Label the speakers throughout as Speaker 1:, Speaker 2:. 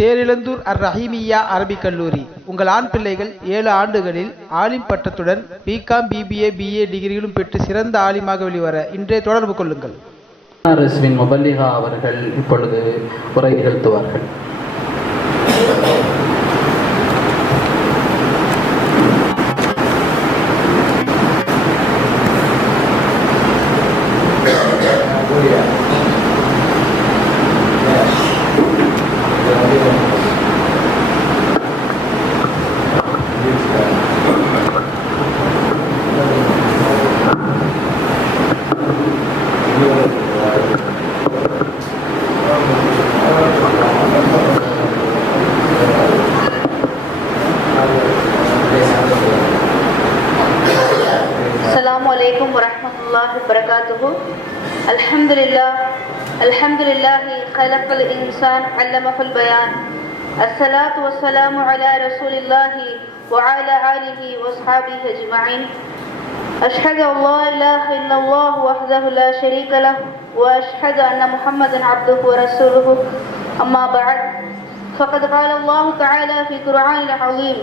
Speaker 1: தேரிழந்தூர் அர் ரஹீமியா அரபிக் கல்லூரி. உங்கள் ஆண் பிள்ளைகள் ஏழு ஆண்டுகளில் ஆலிம் பட்டத்துடன் பிகாம் பிபிஏ பிஏ டிகிரிகளும் பெற்று சிறந்த ஆலிமாக வெளிவர இன்றே தொடர்பு கொள்ளுங்கள்.
Speaker 2: அரசுவின் அவர்கள் இப்பொழுது உரை நிகழ்த்துவார்கள்.
Speaker 3: الحمد لله خلق الإنسان علمه البيان الصلاة والسلام على رسول الله وعلى آله وأصحابه أجمعين أشهد أن لا إله إلا الله وحده لا شريك له وأشهد أن محمدا عبده ورسوله أما بعد فقد قال الله تعالى في القرآن العظيم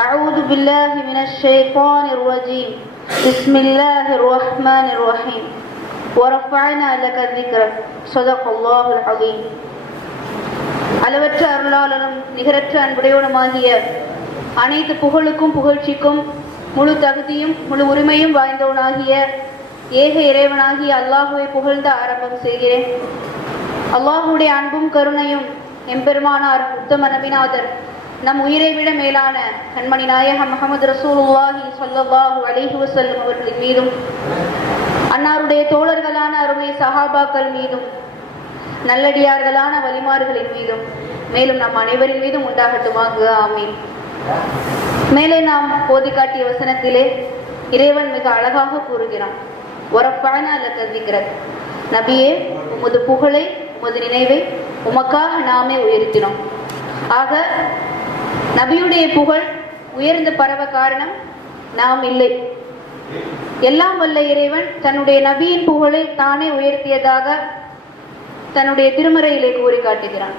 Speaker 3: أعوذ بالله من الشيطان الرجيم بسم الله الرحمن الرحيم ورفعنا لك ذكرك صدق الله العظيم அளவற்ற அருளாளனும் நிகரற்ற அன்புடையவனுமாகிய அனைத்து புகழுக்கும் புகழ்ச்சிக்கும் முழு தகுதியும் முழு உரிமையும் வாய்ந்தவனாகிய ஏக இறைவனாகிய அல்லாஹுவை புகழ்ந்து ஆரம்பம் செய்கிறேன் அல்லாஹுடைய அன்பும் கருணையும் எம்பெருமானார் உத்தம நபிநாதர் நம் உயிரை விட மேலான கண்மணி நாயகம் முகமது ரசூலுல்லாஹி ஸல்லல்லாஹு அலைஹி வஸல்லம் அவர்களின் மீதும் அன்னாருடைய தோழர்களான அருமை சஹாபாக்கள் மீதும் நல்லடியார்களான வலிமார்களின் மீதும் மேலும் நம் அனைவரின் மீதும் உண்டாகட்டுமாக ஆமீன். மேலே நாம் போதி காட்டிய வசனத்திலே இறைவன் மிக அழகாக கூறுகிறான். ஒரப்பான அல்ல நபியே உமது புகழை உமது நினைவை உமக்காக நாமே உயர்த்தினோம். ஆக நபியுடைய புகழ் உயர்ந்து பரவ காரணம் நாம் இல்லை. எல்லாம் வல்ல இறைவன் தன்னுடைய நபியின் புகழை தானே உயர்த்தியதாக தன்னுடைய திருமறையிலே கூறி காட்டுகிறான்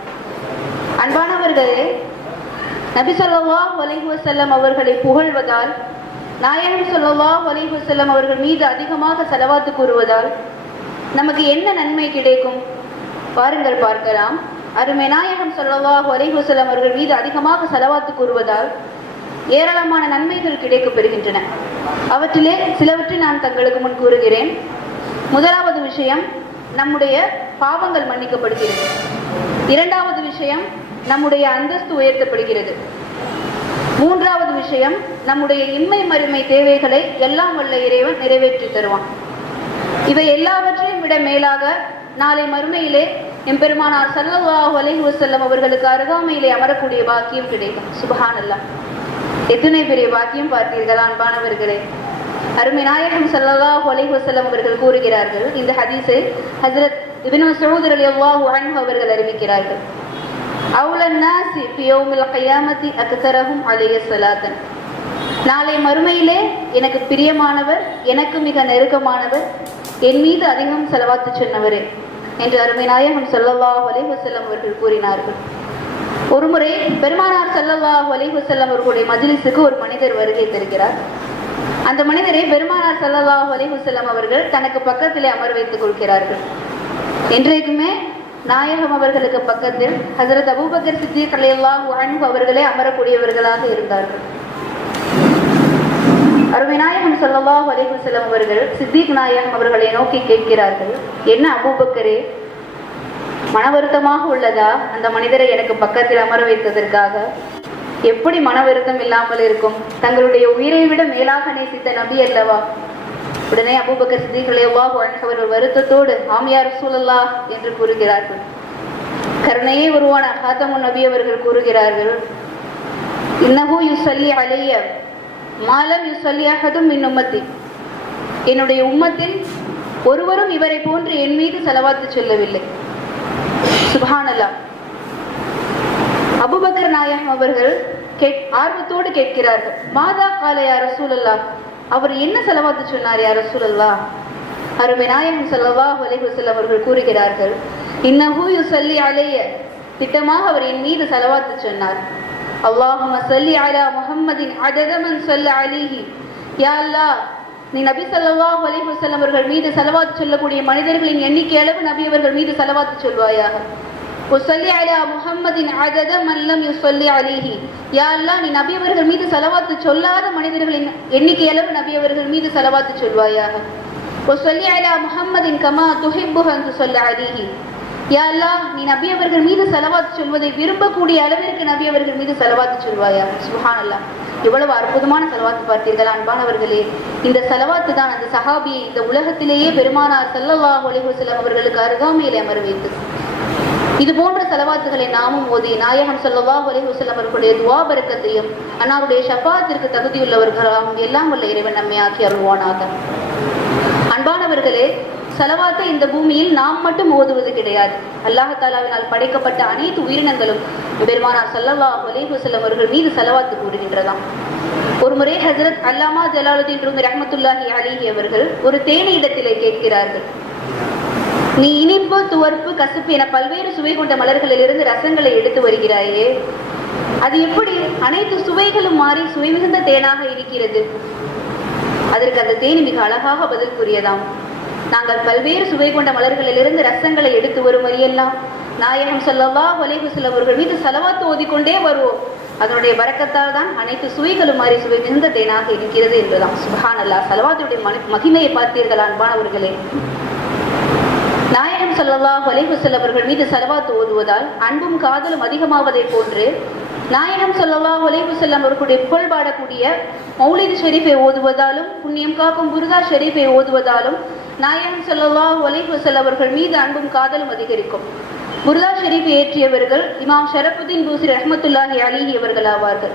Speaker 3: அன்பானவர்களே நபி சொல்லவா அலைஹி வஸல்லம் அவர்களை புகழ்வதால் நாயகம் சொல்லவா அலைஹி வஸல்லம் அவர்கள் மீது அதிகமாக செலவாத்து கூறுவதால் நமக்கு என்ன நன்மை கிடைக்கும்? பாருங்கள் பார்க்கலாம். அருமை நாயகம் சொல்லவா அலைஹி வஸல்லம் அவர்கள் மீது அதிகமாக செலவாத்து கூறுவதால் ஏராளமான நன்மைகள் கிடைக்கப் பெறுகின்றன. அவற்றிலே சிலவற்றை நான் தங்களுக்கு முன் கூறுகிறேன். முதலாவது விஷயம் நம்முடைய பாவங்கள் மன்னிக்கப்படுகிறது. இரண்டாவது விஷயம் நம்முடைய அந்தஸ்து உயர்த்தப்படுகிறது. மூன்றாவது விஷயம் நம்முடைய இன்மை மறுமை தேவைகளை எல்லாம் வல்ல இறைவன் நிறைவேற்றி தருவான். இவை எல்லாவற்றையும் விட மேலாக நாளை மறுமையிலே எம்பெருமானார் ஸல்லல்லாஹு அலைஹி வஸல்லம் அவர்களுக்கு அருகாமையிலே அமரக்கூடிய பாக்கியம் கிடைக்கும். சுபஹானல்லாஹ். எத்தனை பெரிய பாக்கியம் பார்த்தீர்கள் அன்பானவர்களே? அருமை நாயகம் சல்லா அலைஹி வஸல்லம் அவர்கள் கூறுகிறார்கள் இந்த ஹதீஸை ஹஜ்ரத் இப்னு மஸ்ஊத் ரலியல்லாஹு அன்ஹு அவர்கள் அறிவிக்கிறார்கள். அவுலன் நாசி பியோமில் கையாமத்தி அக்சரகும் அலைய அலைஹி நாளை மறுமையிலே எனக்கு பிரியமானவர் எனக்கு மிக நெருக்கமானவர் என் மீது அதிகம் செலவாத்து சொன்னவரே என்று அருமை நாயகம் சொல்லல்லா அலைஹி அவர்கள் கூறினார்கள். ஒருமுறை பெருமானார் ஸல்லல்லாஹு வலிஹு செல்லம் அவர்களுடைய மஜிலிஸுக்கு ஒரு மனிதர் வருகை தருகிறார். அந்த மனிதரை பெருமானார் ஸல்லல்லாஹு வலிஹு செல்லம் அவர்கள் தனக்கு பக்கத்திலே அமர வைத்துக் கொள்கிறார்கள். என்றைக்குமே நாயகம் அவர்களுக்கு பக்கத்தில் ஹசரத் அபூபக்கர் சித்திக் ரலியல்லாஹு அன்பு அவர்களே அமரக்கூடியவர்களாக இருந்தார்கள். அருவிநாயகம் சொல்லவா வலிகு செல்லும் அவர்கள் சித்திக் நாயகம் அவர்களை நோக்கி கேட்கிறார்கள் என்ன அபூபக்கரே மன வருத்தமாக உள்ளதா? அந்த மனிதரை எனக்கு பக்கத்தில் அமர வைத்ததற்காக. எப்படி மன வருத்தம் இல்லாமல் இருக்கும்? தங்களுடைய உயிரை விட மேலாக நேசித்த நபி அல்லவா? உடனே அபூபக்கர் சித்திகளேவா அவர்கள் வருத்தத்தோடு ஆமியார் சூழல்லா என்று கூறுகிறார்கள். கருணையே உருவான ஹாத்தமு நபி அவர்கள் கூறுகிறார்கள் இன்னஹு யுசல்லி அலைய மாலம் யுசல்லி அஹதும் உம்மத்தி. என்னுடைய உம்மத்தில் ஒருவரும் இவரை போன்று என் மீது செலவாத்து சொல்லவில்லை. சுபானல்லா அபுபக்கர் நாயகம் அவர்கள் கேட் ஆர்வத்தோடு கேட்கிறார்கள் மாதா கால அரசூல் அல்லா அவர் என்ன செலவாத்து சொன்னார் யார் ரசூலல்லா அருமை நாயகம் செல்லவா வலைகுசல் அவர்கள் கூறுகிறார்கள் இன்னஹூ யு சொல்லி அலைய. திட்டமாக அவர் என் மீது செலவாத்து சொன்னார் அல்லாஹும சல்லி அலா முகம்மதின் அததமன் சொல்ல அலிஹி. யா அல்லாஹ் நீ நபி ஸல்லல்லாஹு அலைஹி வஸல்லம் அவர்கள் மீது செலவாத்து சொல்லக்கூடிய மனிதர்களின் எண்ணிக்கை அளவு நபி அவர்கள் மீது செலவாத்து சொல்வாயாக. உசல்லி அலா முஹம்மதின் அதத மல்லம் யுசல்லி அலிஹி. யா அல்லாஹ் நீ நபி அவர்கள் மீது செலவாத்து சொல்லாத மனிதர்களின் எண்ணிக்கை அளவு நபி அவர்கள் மீது செலவாத்து சொல்வாயாக. உசல்லி அலா முஹம்மதின் கமா துஹிப்பு அன் துசல்ல அலிஹி. யாரெல்லாம் நீ நபி அவர்கள் மீது செலவாத்து சொல்வதை விரும்பக்கூடிய அளவிற்கு நபி அவர்கள் மீது செலவாத்து சொல்வாயா? சுஹான் இவ்வளவு அற்புதமான செலவாத்து பார்த்தீர்கள் அன்பானவர்களே. இந்த செலவாத்து தான் அந்த சஹாபியை இந்த உலகத்திலேயே பெருமானார் ஸல்லல்லாஹு அலைஹி வஸல்லம் அவர்களுக்கு அருகாமையிலே அமர வைத்தது. இது போன்ற செலவாத்துகளை நாமும் ஓதி நாயகம் சொல்லவா அலைஹி அவர்களுடைய துவா பருக்கத்தையும் அன்னாருடைய ஷஃபாத்திற்கு தகுதியுள்ளவர்களாகவும் எல்லாம் வல்ல இறைவன் நம்மை ஆக்கி அருள்வானாக. அன்பானவர்களே சலவாத்தை இந்த பூமியில் நாம் மட்டும் ஓதுவது கிடையாது. அல்லாஹ் தாலாவினால் படைக்கப்பட்ட அனைத்து உயிரினங்களும் பெருமானார் சல்லல்லா அலைஹி அவர்கள் மீது செலவாத்து கூறுகின்றதாம். ஒரு முறை ஹசரத் அல்லாமா ஜலாலுதீன் ரூமி ரஹமத்துல்லாஹி அலிஹி அவர்கள் ஒரு தேனியிடத்திலே கேட்கிறார்கள். நீ இனிப்பு துவர்ப்பு கசப்பு என பல்வேறு சுவை கொண்ட மலர்களிலிருந்து ரசங்களை எடுத்து வருகிறாயே அது எப்படி அனைத்து சுவைகளும் மாறி சுவை மிகுந்த தேனாக இருக்கிறது? அதற்கு அந்த தேனி மிக அழகாக பதில் கூறியதாம். நாங்கள் பல்வேறு சுவை கொண்ட மலர்களிலிருந்து ரசங்களை எடுத்து வரும் வரையெல்லாம். நாயகம் சொல்லவா ஒலைகு வஸல்லம் அவர்கள் மீது செலவாத்து ஓதிக்கொண்டே வருவோம். அதனுடைய வரக்கத்தால் தான் அனைத்து சுவைகளும் மாறி சுவை மிகுந்த தேனாக இருக்கிறது என்பதுதான். சுபஹான் அல்லா செலவாத்துடைய மகிமையை பார்த்தீர்கள் அன்பானவர்களே. நாயகம் சொல்லவா அலைஹி வஸல்லம் அவர்கள் மீது செலவாத்து ஓதுவதால் அன்பும் காதலும் அதிகமாவதை போன்று நாயகம் சொல்லவா அலைஹி செல்லம் அவர்களுடைய புகழ் பாடக்கூடிய மௌலிது ஷெரீஃபை ஓதுவதாலும் புண்ணியம் காக்கும் புருதா ஷெரீஃபை ஓதுவதாலும் நாயகம் சொல்லல்லா ஒலிஹுசல் அவர்கள் மீது அன்பும் காதலும் அதிகரிக்கும். குருதா ஷெரீப் ஏற்றியவர்கள் இமாம் ஷரஃபுதீன் பூசி ரஹமத்துல்லாஹி அலிஹி அவர்கள் ஆவார்கள்.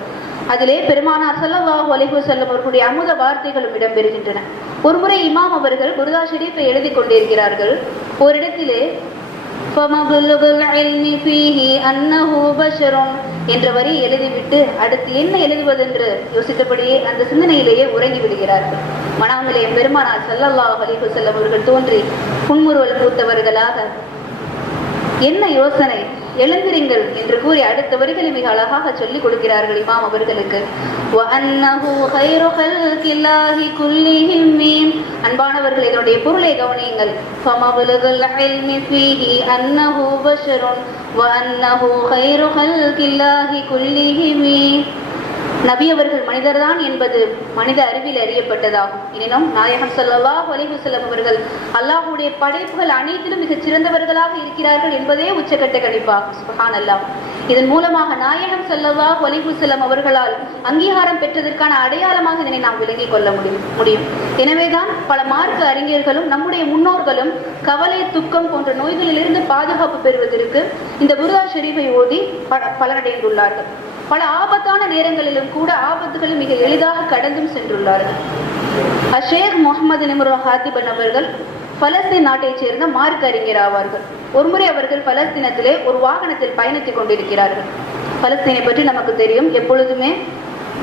Speaker 3: அதிலே பெருமானார் சல்லல்லாஹு அலிஹுசல்லம் அவர்களுடைய அமுத வார்த்தைகளும் இடம்பெறுகின்றன. ஒருமுறை இமாம் அவர்கள் குருதா ஷெரீஃபை எழுதி கொண்டிருக்கிறார்கள். ஓரிடத்திலே என்ற வரி எழுதிவிட்டு அடுத்து என்ன எழுதுவதென்று? யோசித்தபடியே அந்த சிந்தனையிலேயே உறங்கி விடுகிறார்கள் மனாமிலே பெருமானார் ஸல்லல்லாஹு அலைஹி வஸல்லம் அவர்கள் தோன்றி புன்முறுவல் பூத்தவர்களாக என்ன யோசனை எழுந்திருங்கள் என்று கூறி அடுத்த வரிகளை மிக அழகாக சொல்லிக் கொடுக்கிறார்கள் இமாம் அவர்களுக்கு وَأَنَّهُ خَيْرُ خَلْقِ اللَّهِ كُلِّهِمْ அன்பானவர்கள் இதனுடைய பொருளை கவனியுங்கள் فَمَبْلَغُ الْعِلْمِ فِيهِ أَنَّهُ بَشَرٌ وَأَنَّهُ خَيْرُ خَلْقِ اللَّهِ كُلِّهِمْ நபி அவர்கள் மனிதர்தான் என்பது மனித அறிவில் அறியப்பட்டதாகும். எனினும் நாயகம் சொல்லவா வலிவு வஸல்லம் அவர்கள் அல்லாஹ்வுடைய படைப்புகள் அனைத்திலும் மிகச் சிறந்தவர்களாக இருக்கிறார்கள் என்பதே உச்சக்கட்ட கணிப்பாகும் அல்லாஹ் இதன் மூலமாக நாயகம் செல்லவா வலிவு வஸல்லம் அவர்களால் அங்கீகாரம் பெற்றதற்கான அடையாளமாக இதனை நாம் விளங்கிக் கொள்ள முடியும் முடியும். எனவேதான் பல மார்க்க அறிஞர்களும் நம்முடைய முன்னோர்களும் கவலை துக்கம் போன்ற நோய்களிலிருந்து பாதுகாப்பு பெறுவதற்கு இந்த புருதா ஷெரீஃபை ஓதி பலனடைந்துள்ளார்கள். பல ஆபத்தான நேரங்களிலும் கூட ஆபத்துகளை மிக எளிதாக கடந்தும் சென்றுள்ளார்கள் அஷேக் முகமது நிமுர் ஹாத்திபன் அவர்கள் பலஸ்தீன் நாட்டைச் சேர்ந்த மார்க் அறிஞர் ஆவார்கள். ஒருமுறை அவர்கள் பலஸ்தீனத்திலே ஒரு வாகனத்தில் பயணித்துக் கொண்டிருக்கிறார்கள். பலஸ்தீனை பற்றி நமக்கு தெரியும். எப்பொழுதுமே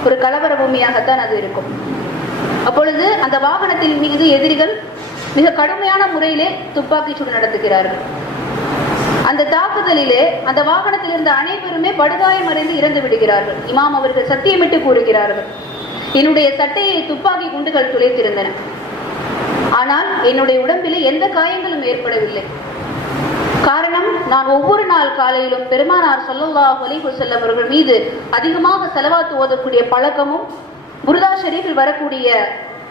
Speaker 3: ஒரு கலவர பூமியாகத்தான் அது இருக்கும். அப்பொழுது அந்த வாகனத்தின் மீது எதிரிகள் மிக கடுமையான முறையிலே துப்பாக்கி சூடு நடத்துகிறார்கள். அந்த தாக்குதலிலே அந்த வாகனத்தில் இருந்த அனைவருமே படுகாயம் அடைந்து இறந்து விடுகிறார்கள். இமாம் அவர்கள் சத்தியமிட்டு கூறுகிறார்கள். என்னுடைய சட்டையை துப்பாக்கி குண்டுகள் துளைத்திருந்தன. ஆனால் என்னுடைய உடம்பிலே எந்த காயங்களும் ஏற்படவில்லை. காரணம் நான் ஒவ்வொரு நாள் காலையிலும் பெருமானார் சொல்லல்லா அலைஹி செல்லம் அவர்கள் மீது அதிகமாக செலவாத்து ஓதக்கூடிய பழக்கமும் புருதா ஷெரீஃபில் வரக்கூடிய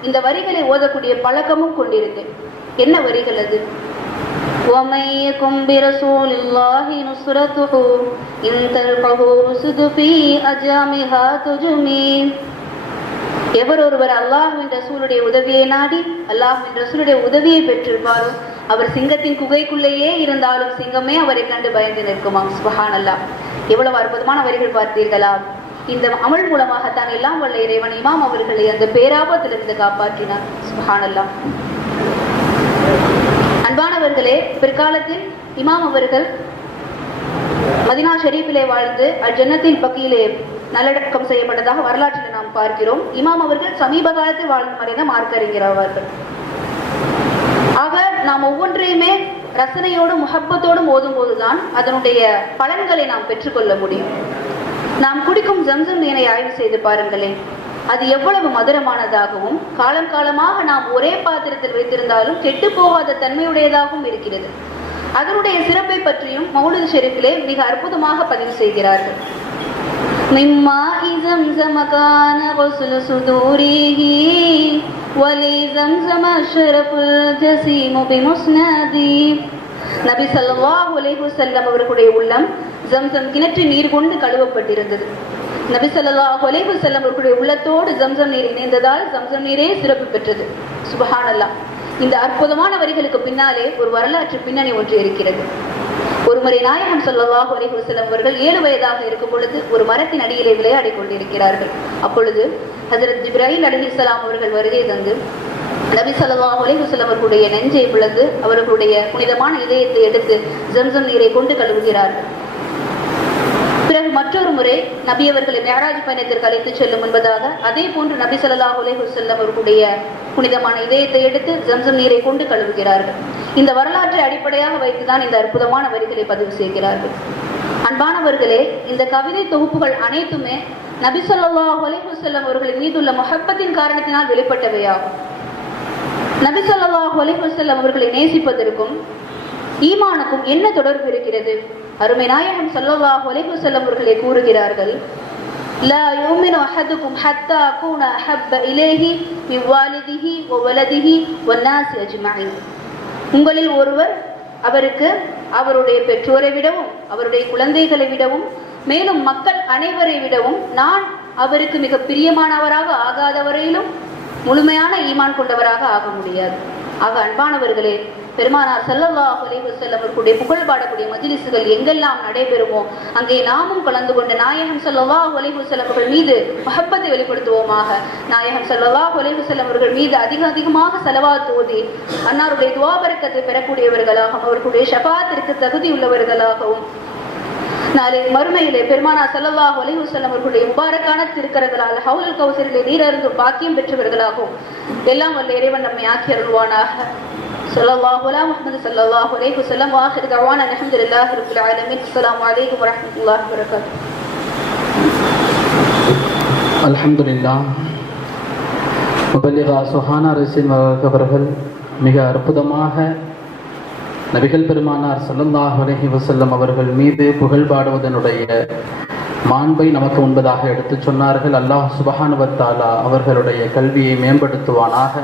Speaker 3: இந்த வரிகளை ஓதக்கூடிய பழக்கமும் கொண்டிருந்தேன். என்ன வரிகள் அது? ومن يكن برسول الله نصرته إن تلقه رسد في أجامها تجمي எவர் ஒருவர் அல்லாஹ்வின் ரசூலுடைய உதவியை நாடி அல்லாஹ்வின் ரசூலுடைய உதவியை பெற்றிருப்பாரோ அவர் சிங்கத்தின் குகைக்குள்ளேயே இருந்தாலும் சிங்கமே அவரை கண்டு பயந்து நிற்குமாம் சுபஹான் அல்லாஹ் எவ்வளவு அற்புதமான வரிகள் பார்த்தீர்களா இந்த அமல் மூலமாகத்தான் எல்லாம் வல்ல இறைவன் இமாம் அவர்களை அந்த பேராபத்திலிருந்து காப்பாற்றினார் சுபஹான் அல்லாஹ் நண்பர்களே பிற்காலத்தில் இமாம் அவர்கள் மதினா ஷெரீஃபிலே வாழ்ந்து அஜன்னத்தின் பக்கியிலே நல்லடக்கம் செய்யப்பட்டதாக வரலாற்றில் நாம் பார்க்கிறோம். இமாம் அவர்கள் சமீப காலத்தில் வாழ்ந்து மறைந்த மார்க்கறிஞர் ஆவார்கள் ஆக நாம் ஒவ்வொன்றையுமே ரசனையோடும் முகப்பத்தோடும் ஓதும் போதுதான் அதனுடைய பலன்களை நாம் பெற்றுக்கொள்ள முடியும். நாம் குடிக்கும் ஜம்சம் நீரை ஆய்வு செய்து பாருங்களேன். அது எவ்வளவு மதுரமானதாகவும் காலம் காலமாக நாம் ஒரே பாத்திரத்தில் வைத்திருந்தாலும் கெட்டு போகாத தன்மையுடையதாகவும் இருக்கிறது அதனுடைய சிறப்பை பற்றியும் மௌலிது ஷெரீஃபிலே மிக அற்புதமாக பதிவு செய்கிறார்கள் மிம்மா زمزم كان غسل صدوره ولزمزم الشرف الجسيم بمسندي நபி ஸல்லல்லாஹு அலைஹி வஸல்லம் அவர்களுடைய உள்ளம் ஜம்சம் கிணற்று நீர் கொண்டு கழுவப்பட்டிருந்தது நபி ஒலைவு அலைஹி அவர்களுடைய உள்ளத்தோடு ஜம்சம் நீர் இணைந்ததால் ஜம்சம் நீரே சிறப்பு பெற்றது. சுபஹானல்லா. இந்த அற்புதமான வரிகளுக்கு பின்னாலே ஒரு வரலாற்று பின்னணி ஒன்று இருக்கிறது. ஒருமுறை நாயகம் சொல்லவாக அலைஹி செல்லம் அவர்கள் ஏழு வயதாக இருக்கும் பொழுது ஒரு மரத்தின் அடியிலே விளையாடிக் கொண்டிருக்கிறார்கள். அப்பொழுது ஹஜரத் அலி இஸ்லாம் அவர்கள் வருகை தந்து நபி ஸல்லல்லாஹு அலைஹி அவர்களுடைய நெஞ்சை பிளந்து அவர்களுடைய புனிதமான இதயத்தை எடுத்து ஜம்சம் நீரை கொண்டு கழுவுகிறார்கள். பிறகு மற்றொரு முறை நபி அவர்களை மேராஜ் பயணத்திற்கு அழைத்து செல்லும் என்பதாக அதே போன்று நபி ஸல்லல்லாஹு அலைஹி அவர்களுடைய புனிதமான இதயத்தை எடுத்து ஜம்சம் நீரை கொண்டு கழுவுகிறார்கள். இந்த வரலாற்றை அடிப்படையாக வைத்துதான் இந்த அற்புதமான வரிகளை பதிவு செய்கிறார்கள். அன்பானவர்களே இந்த கவிதை தொகுப்புகள் அனைத்துமே நபி ஸல்லல்லாஹு அலைஹி வஸல்லம் அவர்களின் மீதுள்ள முஹப்பத்தின் காரணத்தினால் வெளிப்பட்டவையாகும். நபி ஸல்லல்லாஹு அலைஹி அவர்களை நேசிப்பதற்கும் ஈமானுக்கும் என்ன தொடர்பு இருக்கிறது? அருமை நாயகம் ஸல்லல்லாஹு அலைஹி செல்லம் அவர்களே கூறுகிறார்கள் لا يؤمن அஹதுக்கும் حتى அகூன அஹப்ப இலைஹி من والده وولده والناس வன்னாசி உங்களில் ஒருவர் அவருக்கு அவருடைய பெற்றோரை விடவும் அவருடைய குழந்தைகளை விடவும் மேலும் மக்கள் அனைவரை விடவும் நான் அவருக்கு மிக பிரியமானவராக ஆகாத வரையிலும் முழுமையான ஈமான் கொண்டவராக ஆக முடியாது. ஆக அன்பானவர்களே பெருமானார் செல்லவா அலைஹி செல்லவர்களுடைய புகழ் பாடக்கூடிய மஜிலிசுகள் எங்கெல்லாம் நடைபெறுமோ அங்கே நாமும் கலந்து கொண்டு நாயகம் செல்லவா அலைஹி செல்லவர்கள் மீது மகப்பத்தை வெளிப்படுத்துவோமாக. நாயகம் செல்லவா ஒலிவு செல்லவர்கள் மீது அதிக அதிகமாக செலவா தோதி அன்னாருடைய துவாபரக்கத்தை பெறக்கூடியவர்களாகவும் அவர்களுடைய ஷபாத்திற்கு தகுதி உள்ளவர்களாகவும் நாளை மறுமையிலே பெருமானா செல்லவா அலைஹி வஸல்லம் அவர்களுடைய முபாரக்கான திருக்கரங்களால் ஹவுலுல் கௌசரிலே நீரருந்தும் பாக்கியம் பெற்றவர்களாகவும் எல்லாம் வல்ல இறைவன் நம்மை ஆக்கி அருள்வானாக. ஸல்லல்லாஹு அலா முஹம்மது ஸல்லல்லாஹு அலைஹி வஸல்லம். வாஹிர் தவானா அல்ஹம்துலில்லாஹி ரப்பில் ஆலமீன். அஸ்ஸலாமு அலைக்கும் வரஹ்மத்துல்லாஹி வபரகாத்துஹு
Speaker 2: அல்ஹம்துலில்லா முபல்லிகா சுஹானா ரசின் அவர்கள் மிக அற்புதமாக நபிகள் பெருமானார் ஸல்லல்லாஹு அலஹி வசல்லம் அவர்கள் மீது புகழ் பாடுவதனுடைய மாண்பை நமக்கு முன்பதாக எடுத்துச் சொன்னார்கள். அல்லாஹ் சுபஹானுவத்தாலா அவர்களுடைய கல்வியை மேம்படுத்துவானாக.